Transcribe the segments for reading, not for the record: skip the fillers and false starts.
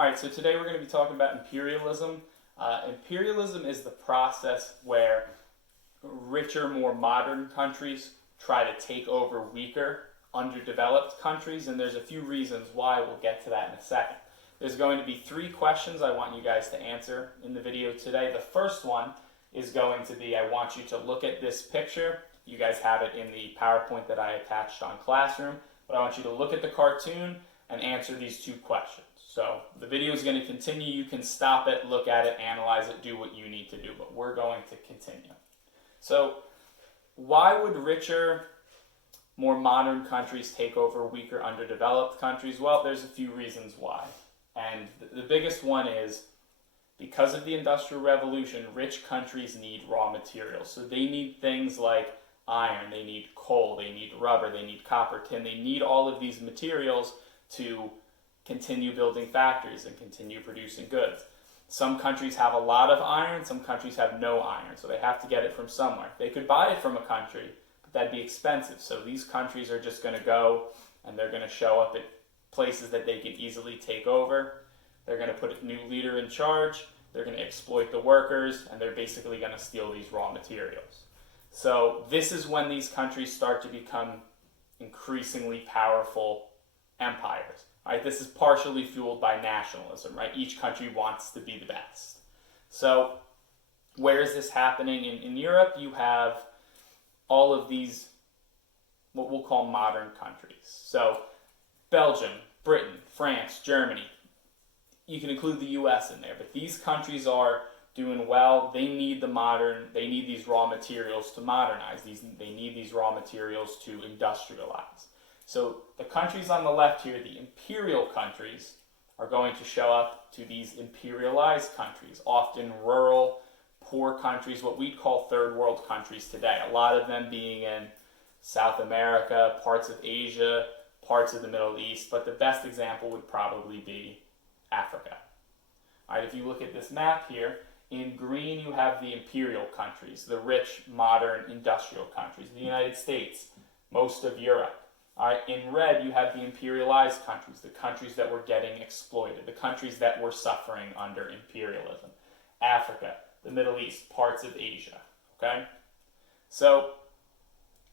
All right, so today we're going to be talking about imperialism. Imperialism is the process where richer, more modern countries try to take over weaker, underdeveloped countries, and there's a few reasons why. We'll get to that in a second. There's going to be 3 questions I want you guys to answer in the video today. The first one is going to be, I want you to look at this picture. You guys have it in the PowerPoint that I attached on Classroom, but I want you to look at the cartoon and answer these 2 questions. So the video is going to continue. You can stop it, look at it, analyze it, do what you need to do, but we're going to continue. So why would richer, more modern countries take over weaker, underdeveloped countries? Well, there's a few reasons why. And the biggest one is because of the Industrial Revolution, rich countries need raw materials. So they need things like iron, they need coal, they need rubber, they need copper, tin. They need all of these materials to continue building factories and continue producing goods. Some countries have a lot of iron, some countries have no iron, so they have to get it from somewhere. They could buy it from a country, but that'd be expensive. So these countries are just going to go and they're going to show up at places that they can easily take over. They're going to put a new leader in charge, they're going to exploit the workers, and they're basically going to steal these raw materials. So this is when these countries start to become increasingly powerful empires. Right? This is partially fueled by nationalism. Right? Each country wants to be the best. So where is this happening? In Europe, you have all of these, what we'll call modern countries. So Belgium, Britain, France, Germany. You can include the US in there, but these countries are doing well. They need these raw materials to modernize. They need these raw materials to industrialize. So the countries on the left here, the imperial countries, are going to show up to these imperialized countries, often rural, poor countries, what we'd call third world countries today. A lot of them being in South America, parts of Asia, parts of the Middle East, but the best example would probably be Africa. All right, if you look at this map here, in green you have the imperial countries, the rich, modern, industrial countries, the United States, most of Europe. All right, in red you have the imperialized countries, the countries that were getting exploited, the countries that were suffering under imperialism. Africa, the Middle East, parts of Asia. Okay? So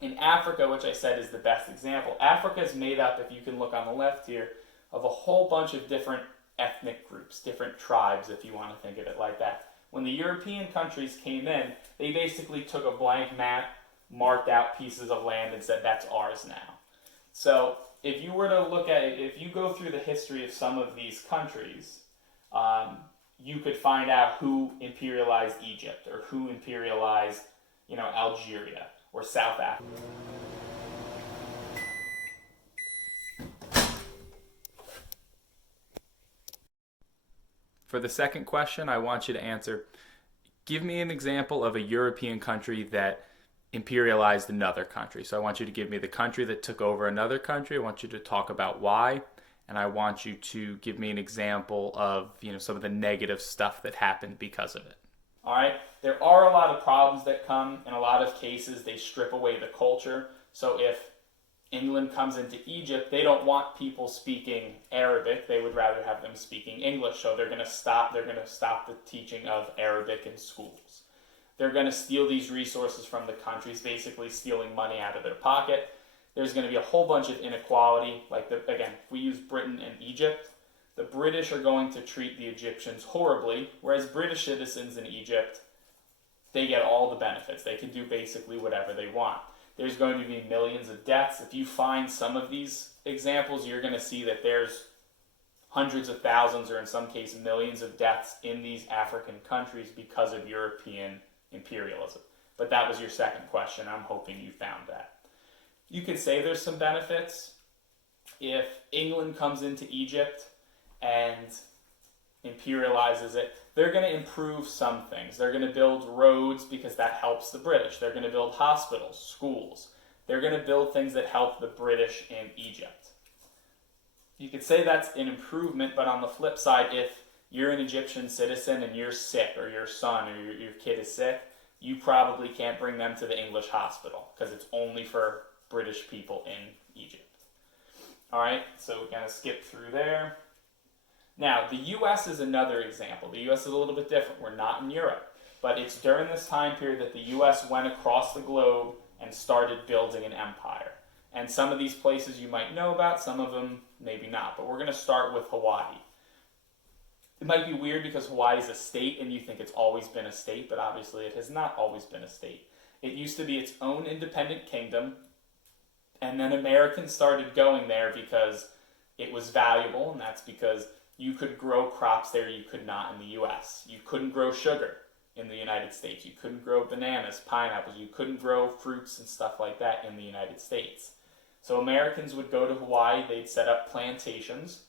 in Africa, which I said is the best example, Africa is made up, if you can look on the left here, of a whole bunch of different ethnic groups, different tribes, if you want to think of it like that. When the European countries came in, they basically took a blank map, marked out pieces of land, and said, that's ours now. So if you were to look at it, if you go through the history of some of these countries, you could find out who imperialized Egypt or who imperialized, Algeria or South Africa. For the second question, I want you to answer, give me an example of a European country that imperialized another country. So I want you to give me the country that took over another country. I want you to talk about why, and I want you to give me an example of, some of the negative stuff that happened because of it. All right, there are a lot of problems that come. In a lot of cases, they strip away the culture. So if England comes into Egypt, they don't want people speaking Arabic. They would rather have them speaking English. So they're going to stop the teaching of Arabic in schools. They're going to steal these resources from the countries, basically stealing money out of their pocket. There's going to be a whole bunch of inequality. Again, if we use Britain and Egypt, the British are going to treat the Egyptians horribly, whereas British citizens in Egypt, they get all the benefits. They can do basically whatever they want. There's going to be millions of deaths. If you find some of these examples, you're going to see that there's hundreds of thousands, or in some cases millions of deaths in these African countries because of European imperialism. But that was your second question. I'm hoping you found that. You could say there's some benefits. If England comes into Egypt and imperializes it, they're going to improve some things. They're going to build roads because that helps the British. They're going to build hospitals, schools. They're going to build things that help the British in Egypt. You could say that's an improvement, but on the flip side, if you're an Egyptian citizen and you're sick, or your son or your kid is sick, you probably can't bring them to the English hospital because it's only for British people in Egypt. All right, so we're going to skip through there. Now, the US is another example. The US is a little bit different. We're not in Europe. But it's during this time period that the US went across the globe and started building an empire. And some of these places you might know about, some of them maybe not. But we're going to start with Hawaii. It might be weird because Hawaii is a state and you think it's always been a state, but obviously it has not always been a state. It used to be its own independent kingdom, and then Americans started going there because it was valuable, and that's because you could grow crops there you could not in the US. You couldn't grow sugar in the United States. You couldn't grow bananas, pineapples. You couldn't grow fruits and stuff like that in the United States. So Americans would go to Hawaii, they'd set up plantations,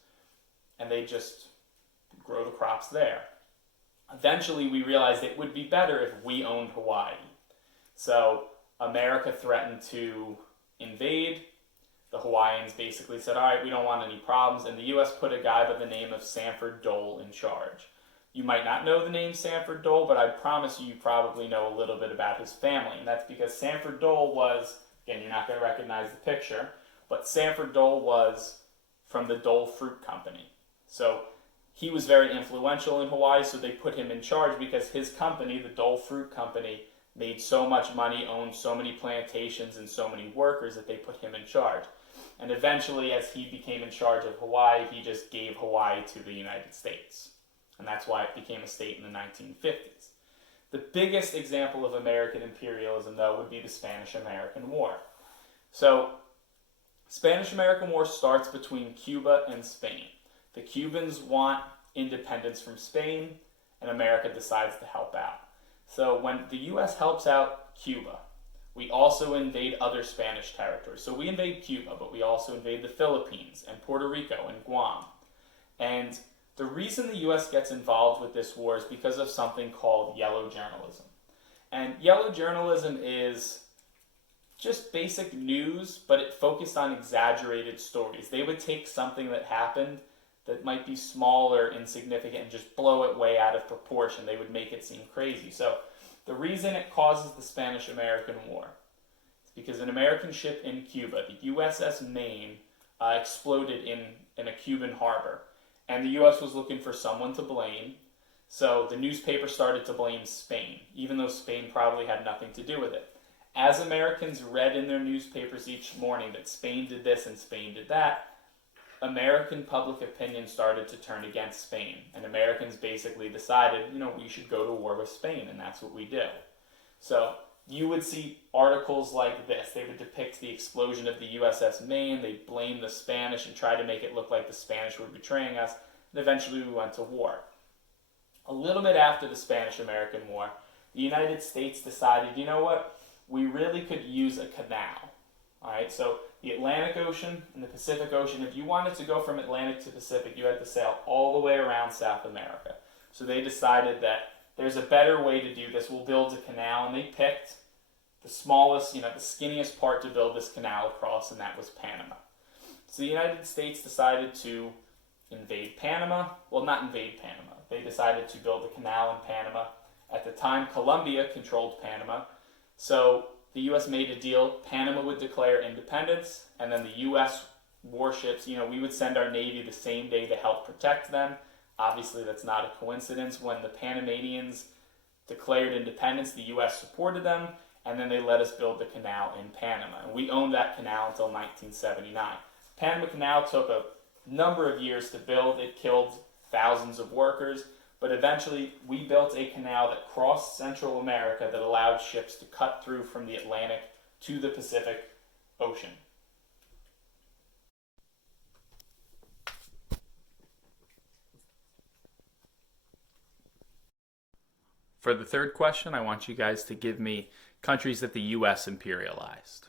and they'd just grow the crops there. Eventually, we realized it would be better if we owned Hawaii. So America threatened to invade. The Hawaiians basically said, all right, we don't want any problems. And the U.S. put a guy by the name of Sanford Dole in charge. You might not know the name Sanford Dole, but I promise you probably know a little bit about his family. And that's because Sanford Dole was, again, you're not going to recognize the picture, but Sanford Dole was from the Dole Fruit Company. So he was very influential in Hawaii, so they put him in charge because his company, the Dole Fruit Company, made so much money, owned so many plantations and so many workers that they put him in charge. And eventually, as he became in charge of Hawaii, he just gave Hawaii to the United States. And that's why it became a state in the 1950s. The biggest example of American imperialism, though, would be the Spanish-American War. So, Spanish-American War starts between Cuba and Spain. The Cubans want independence from Spain, and America decides to help out. So when the U.S. helps out Cuba, we also invade other Spanish territories. So we invade Cuba, but we also invade the Philippines and Puerto Rico and Guam. And the reason the U.S. gets involved with this war is because of something called yellow journalism. And yellow journalism is just basic news, but it focused on exaggerated stories. They would take something that happened that might be small or insignificant and just blow it way out of proportion. They would make it seem crazy. So the reason it causes the Spanish-American War is because an American ship in Cuba, the USS Maine, exploded in a Cuban harbor. And the U.S. was looking for someone to blame. So the newspaper started to blame Spain, even though Spain probably had nothing to do with it. As Americans read in their newspapers each morning that Spain did this and Spain did that, American public opinion started to turn against Spain. And Americans basically decided, we should go to war with Spain, and that's what we do. So you would see articles like this. They would depict the explosion of the USS Maine. They'd blame the Spanish and try to make it look like the Spanish were betraying us. And eventually we went to war. A little bit after the Spanish-American War, the United States decided, you know what? We really could use a canal. All right, so the Atlantic Ocean and the Pacific Ocean, if you wanted to go from Atlantic to Pacific, you had to sail all the way around South America. So they decided that there's a better way to do this. We'll build a canal, and they picked the smallest, the skinniest part to build this canal across, and that was Panama. So the United States decided to invade Panama. Well, not invade Panama. They decided to build a canal in Panama. At the time, Colombia controlled Panama. So the U.S. made a deal. Panama would declare independence, and then the U.S. warships, we would send our Navy the same day to help protect them. Obviously, that's not a coincidence. When the Panamanians declared independence, the U.S. supported them, and then they let us build the canal in Panama. And we owned that canal until 1979. Panama Canal took a number of years to build. It killed thousands of workers. But eventually, we built a canal that crossed Central America that allowed ships to cut through from the Atlantic to the Pacific Ocean. For the third question, I want you guys to give me countries that the U.S. imperialized.